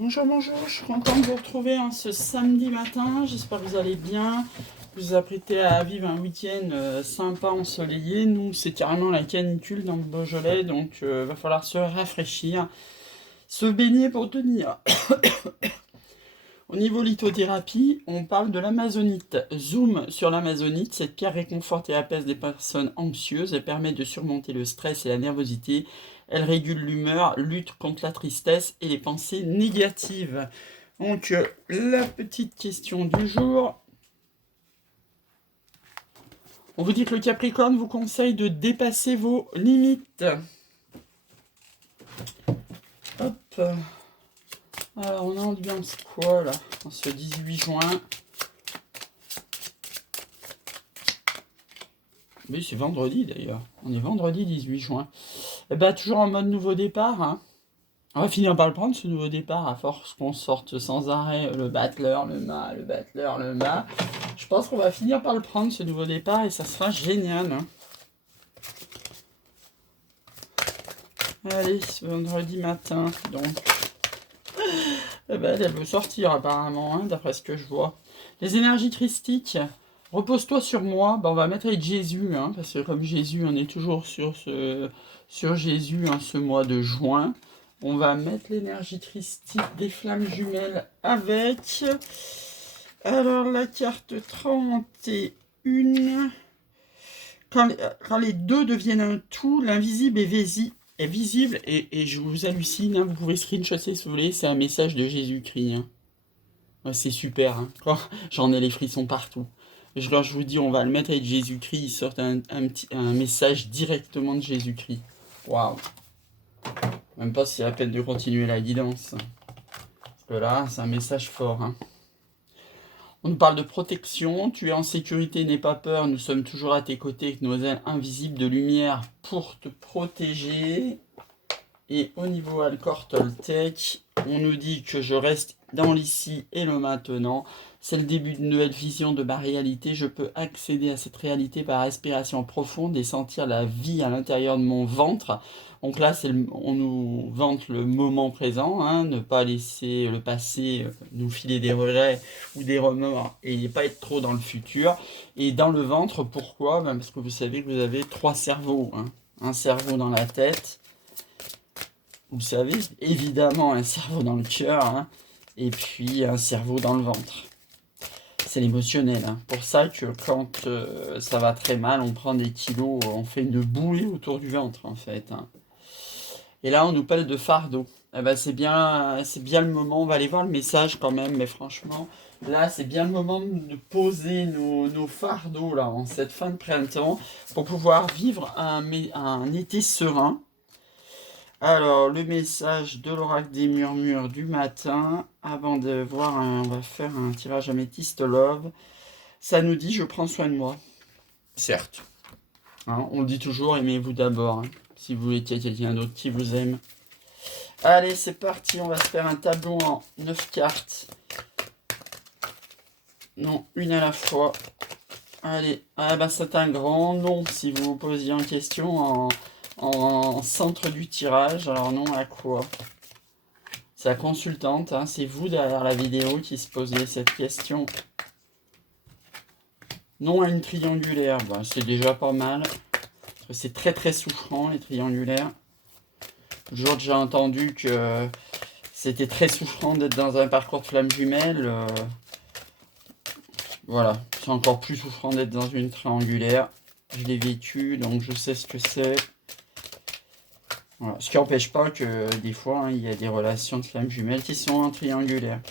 Bonjour, bonjour, je suis contente de vous retrouver ce samedi matin. J'espère que vous allez bien. Vous vous apprêtez à vivre un week-end sympa, ensoleillé. Nous, c'est carrément la canicule dans le Beaujolais, donc va falloir se rafraîchir, se baigner pour tenir. Au niveau lithothérapie, on parle de l'amazonite. Zoom sur l'amazonite, cette pierre réconforte et apaise les personnes anxieuses. Elle permet de surmonter le stress et la nervosité. Elle régule l'humeur, lutte contre la tristesse et les pensées négatives. Donc, la petite question du jour. On vous dit que le Capricorne vous conseille de dépasser vos limites. Hop. Alors, on a ambiance quoi là, en ce 18 juin? Oui, c'est vendredi d'ailleurs. On est vendredi 18 juin. Et bah, toujours en mode nouveau départ. Hein. On va finir par le prendre ce nouveau départ à force qu'on sorte sans arrêt le battleur, le mât, le battleur, le mât. Je pense qu'on va finir par le prendre ce nouveau départ et ça sera génial. Hein. Allez, ce vendredi matin, donc. Eh ben, elle veut sortir apparemment, hein, d'après ce que je vois. Les énergies christiques, repose-toi sur moi. Ben, on va mettre avec Jésus, hein, parce que comme Jésus, on est toujours sur Jésus ce mois de juin. On va mettre l'énergie christique des flammes jumelles avec. Alors la carte 31. Quand les deux deviennent un tout, l'invisible est visible et je vous hallucine, hein, vous pouvez screenshotter si vous voulez, c'est un message de Jésus-Christ. Hein. Ouais, c'est super, hein. J'en ai les frissons partout. Quand je vous dis on va le mettre avec Jésus-Christ, il sort un message directement de Jésus-Christ. Waouh. Même pas si c'est la peine de continuer la guidance. Parce que là, c'est un message fort. Hein. On nous parle de protection. Tu es en sécurité, n'aie pas peur. Nous sommes toujours à tes côtés avec nos ailes invisibles de lumière pour te protéger. Et au niveau Alcor Toltec, on nous dit que je reste dans l'ici et le maintenant. C'est le début d'une nouvelle vision de ma réalité. Je peux accéder à cette réalité par respiration profonde et sentir la vie à l'intérieur de mon ventre. Donc là, on nous vante le moment présent, hein, ne pas laisser le passé nous filer des regrets ou des remords et ne pas être trop dans le futur. Et dans le ventre, pourquoi? Parce que vous savez que vous avez 3 cerveaux. Hein. Un cerveau dans la tête, vous savez, évidemment un cerveau dans le cœur, hein, et puis un cerveau dans le ventre. C'est l'émotionnel. Hein. Pour ça que quand ça va très mal, on prend des kilos, on fait une bouée autour du ventre en fait. Hein. Et là, on nous parle de fardeau. Eh ben, c'est bien le moment. On va aller voir le message quand même, mais franchement, là, c'est bien le moment de poser nos fardeaux là en cette fin de printemps pour pouvoir vivre un été serein. Alors, le message de l'oracle des murmures du matin, avant de voir, on va faire un tirage améthyste love. Ça nous dit, je prends soin de moi. Certes. Hein, on le dit toujours, aimez-vous d'abord. Hein, si vous voulez qu'il y ait quelqu'un d'autre qui vous aime. Allez, c'est parti, on va se faire un tableau en 9 cartes. Non, une à la fois. Allez, ah bah c'est un grand nom si vous vous posiez en question en centre du tirage. Alors non, à quoi? C'est la consultante, hein, c'est vous derrière la vidéo qui se posez cette question. Non à une triangulaire, bah, c'est déjà pas mal. C'est très très souffrant les triangulaires. Toujours déjà entendu que c'était très souffrant d'être dans un parcours de flamme jumelle. Voilà, c'est encore plus souffrant d'être dans une triangulaire. Je l'ai vécu, donc je sais ce que c'est. Voilà. Ce qui n'empêche pas que des fois, hein, il y a des relations de flammes jumelles qui sont en triangulaire.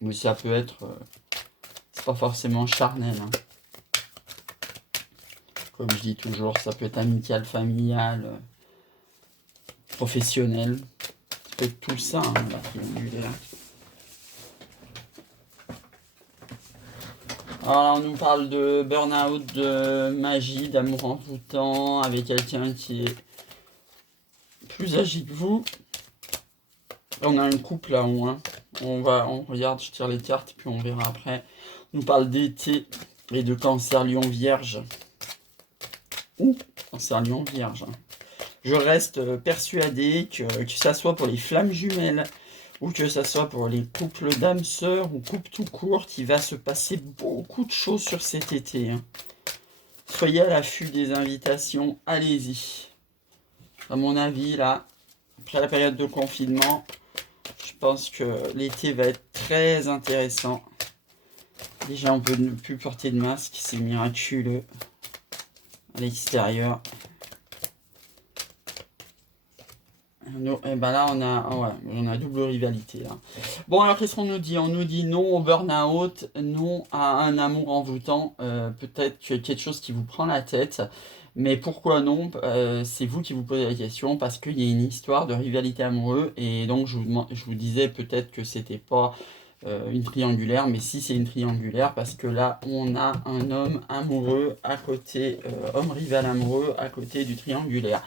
Mais ça peut être... c'est pas forcément charnel. Hein. Comme je dis toujours, ça peut être amical, familial, professionnel. Ça peut être tout ça, hein, la triangulaire. Alors, on nous parle de burn-out, de magie, d'amour envoûtant, avec quelqu'un qui est plus âgé que vous. On a un couple là-haut. Hein. On regarde, je tire les cartes, puis on verra après. On nous parle d'été et de cancer lion vierge. Ou cancer lion vierge. Je reste persuadé que ça soit pour les flammes jumelles ou que ça soit pour les couples d'âmes sœurs ou couples tout court, il va se passer beaucoup de choses sur cet été. Hein. Soyez à l'affût des invitations, allez-y. À mon avis, là, après la période de confinement, je pense que l'été va être très intéressant. Déjà, on peut ne plus porter de masque, c'est miraculeux. À l'extérieur. Et ben là, on a double rivalité. Là. Bon, alors qu'est-ce qu'on nous dit? On nous dit non au burn-out, non à un amour envoûtant. Peut-être que quelque chose qui vous prend la tête. Mais pourquoi non? C'est vous qui vous posez la question parce qu'il y a une histoire de rivalité amoureuse. Et donc, je vous disais peut-être que c'était pas une triangulaire, mais si c'est une triangulaire parce que là, on a un homme amoureux à côté, homme rival amoureux à côté du triangulaire.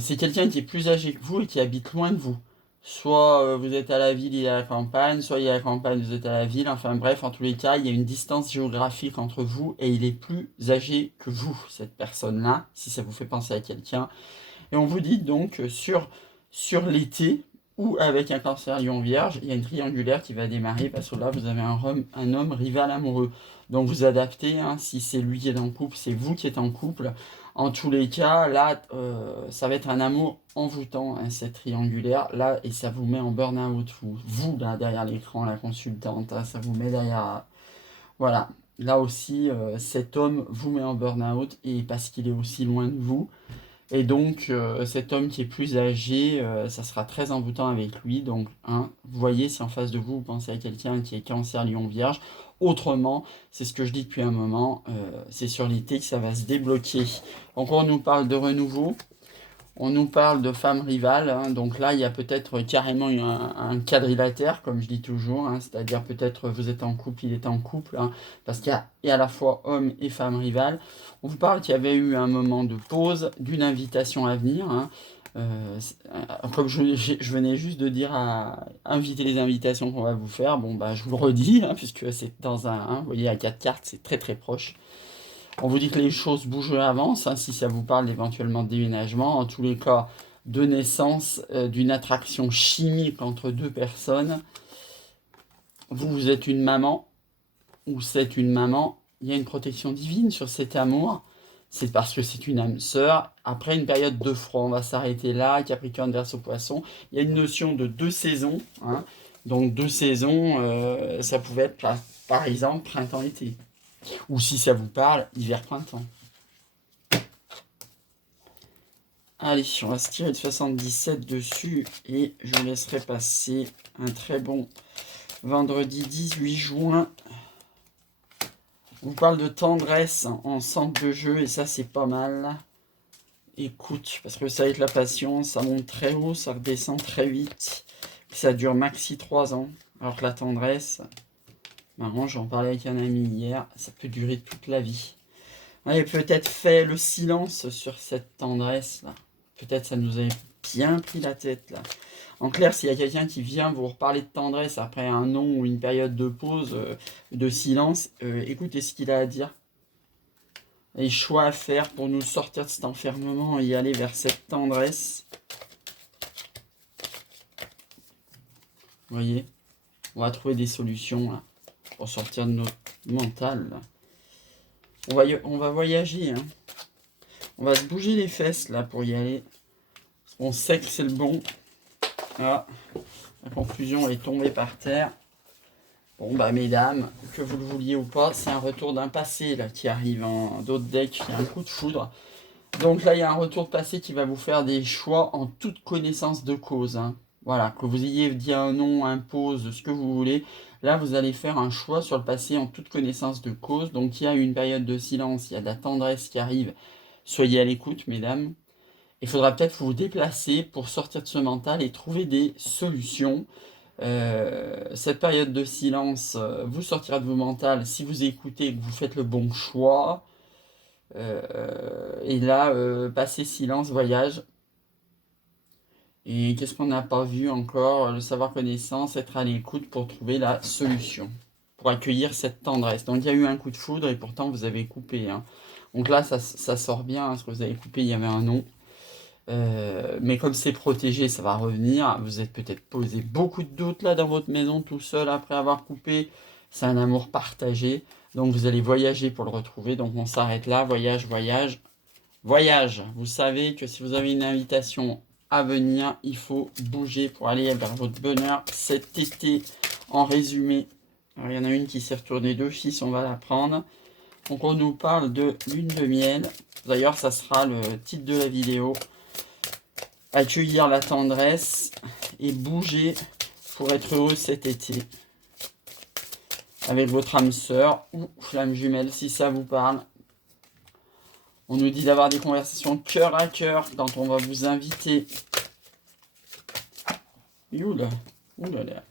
C'est quelqu'un qui est plus âgé que vous et qui habite loin de vous. Soit vous êtes à la ville, il est à la campagne, soit il est à la campagne, vous êtes à la ville. Enfin bref, en tous les cas, il y a une distance géographique entre vous et il est plus âgé que vous, cette personne-là, si ça vous fait penser à quelqu'un. Et on vous dit donc sur l'été, ou avec un cancer lion vierge, il y a une triangulaire qui va démarrer parce que là, vous avez un homme rival amoureux. Donc vous adaptez, hein, si c'est lui qui est en couple, c'est vous qui êtes en couple. En tous les cas, là, ça va être un amour envoûtant, hein, cette triangulaire, là, et ça vous met en burn-out, vous là, derrière l'écran, la consultante, hein, ça vous met derrière... Voilà, là aussi, cet homme vous met en burn-out, et parce qu'il est aussi loin de vous, et donc, cet homme qui est plus âgé, ça sera très envoûtant avec lui. Donc, hein, vous voyez, si en face de vous, vous pensez à quelqu'un qui est cancer, lion, vierge. Autrement, c'est ce que je dis depuis un moment, c'est sur l'été que ça va se débloquer. Donc, on nous parle de renouveau. On nous parle de femmes rivales, hein, donc là il y a peut-être carrément un quadrilatère, comme je dis toujours, hein, c'est-à-dire peut-être vous êtes en couple, il est en couple, hein, parce qu'il y a à la fois hommes et femmes rivales. On vous parle qu'il y avait eu un moment de pause, d'une invitation à venir. Hein, comme je venais juste de dire à inviter les invitations qu'on va vous faire, bon bah je vous le redis, hein, puisque c'est dans un, hein, vous voyez à 4 cartes, c'est très très proche. On vous dit que les choses bougent à l'avance, hein, si ça vous parle éventuellement de déménagement. En tous les cas, de naissance d'une attraction chimique entre deux personnes. Vous êtes une maman, ou c'est une maman. Il y a une protection divine sur cet amour. C'est parce que c'est une âme sœur. Après une période de froid, on va s'arrêter là. Capricorne, Verseau, Poisson. Il y a une notion de 2 saisons. Hein. Donc 2 saisons, ça pouvait être par exemple printemps-été. Ou si ça vous parle, hiver-printemps. Allez, on va se tirer de 77 dessus et je laisserai passer un très bon vendredi 18 juin. On vous parle de tendresse en centre de jeu et ça c'est pas mal. Écoute, parce que ça va être la passion, ça monte très haut, ça redescend très vite. Ça dure maxi 3 ans. Alors que la tendresse, marrant, j'en parlais avec un ami hier, ça peut durer toute la vie. Vous avez peut-être fait le silence sur cette tendresse là. Peut-être ça nous a bien pris la tête là. En clair, s'il y a quelqu'un qui vient vous reparler de tendresse après un non ou une période de pause, de silence, écoutez ce qu'il a à dire. Les choix à faire pour nous sortir de cet enfermement et y aller vers cette tendresse. Vous voyez, on va trouver des solutions là, pour sortir de notre mental. Là. On va voyager. Hein. On va se bouger les fesses là pour y aller. On sait que c'est le bon. Ah, la confusion est tombée par terre. Bon bah mesdames, que vous le vouliez ou pas, c'est un retour d'un passé là qui arrive en d'autres decks, il y a un coup de foudre. Donc là il y a un retour de passé qui va vous faire des choix en toute connaissance de cause. Hein. Voilà, que vous ayez dit un non, un pause, ce que vous voulez. Là vous allez faire un choix sur le passé en toute connaissance de cause. Donc il y a une période de silence, il y a de la tendresse qui arrive. Soyez à l'écoute mesdames. Il faudra peut-être vous déplacer pour sortir de ce mental et trouver des solutions. Cette période de silence vous sortira de vos mentales si vous écoutez et que vous faites le bon choix. Et là, passer silence, voyage. Et qu'est-ce qu'on n'a pas vu encore? Le savoir connaissance, être à l'écoute pour trouver la solution. Pour accueillir cette tendresse. Donc il y a eu un coup de foudre et pourtant vous avez coupé. Hein. Donc là, ça sort bien. Hein, ce que vous avez coupé, il y avait un non. Mais comme c'est protégé, ça va revenir. Vous êtes peut-être posé beaucoup de doutes là dans votre maison tout seul après avoir coupé. C'est un amour partagé. Donc vous allez voyager pour le retrouver. Donc on s'arrête là. Voyage, voyage, voyage. Vous savez que si vous avez une invitation à venir, il faut bouger pour aller vers votre bonheur cet été. En résumé, alors, il y en a une qui s'est retournée d'office, on va la prendre. Donc on nous parle de lune de miel. D'ailleurs, ça sera le titre de la vidéo. Accueillir la tendresse et bouger pour être heureux cet été. Avec votre âme sœur ou flamme jumelle, si ça vous parle. On nous dit d'avoir des conversations cœur à cœur quand on va vous inviter. Oula, oulala.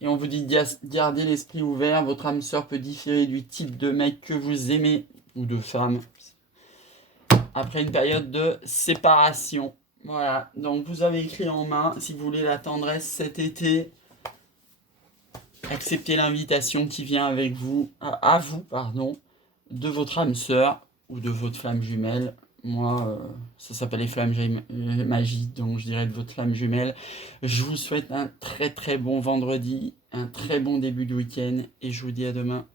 Et on vous dit de garder l'esprit ouvert. Votre âme sœur peut différer du type de mec que vous aimez ou de femme. Après une période de séparation. Voilà, donc vous avez écrit en main, si vous voulez la tendresse cet été, acceptez l'invitation qui vient avec vous, à vous, pardon, de votre âme sœur ou de votre flamme jumelle. Moi, ça s'appelle les flammes magiques, donc je dirais de votre flamme jumelle. Je vous souhaite un très très bon vendredi, un très bon début de week-end, et je vous dis à demain.